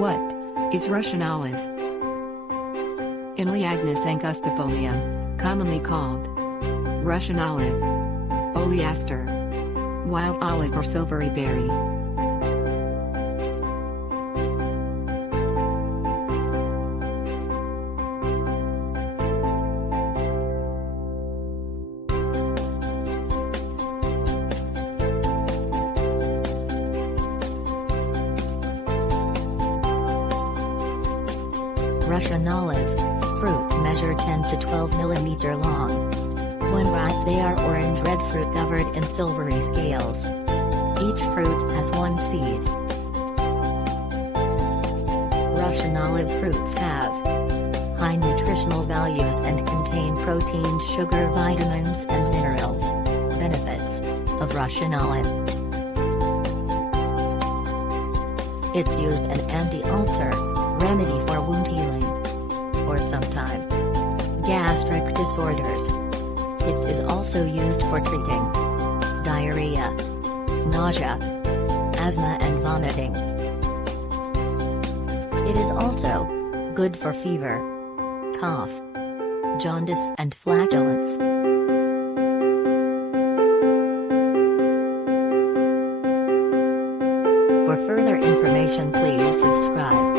What is Russian olive? Elaeagnus angustifolia, commonly called Russian olive, oleaster, wild olive or silvery berry. Russian olive. Fruits measure 10 to 12 mm long. When ripe they are orange-red fruit covered in silvery scales. Each fruit has one seed. Russian olive fruits have high nutritional values and contain protein, sugar, vitamins and minerals. Benefits of Russian olive. It's used as anti-ulcer, remedy for wound healing, or sometime gastric disorders. It is also used for treating diarrhea, nausea, asthma and vomiting. It is also good for fever, cough, jaundice and flatulence. For further information, please subscribe.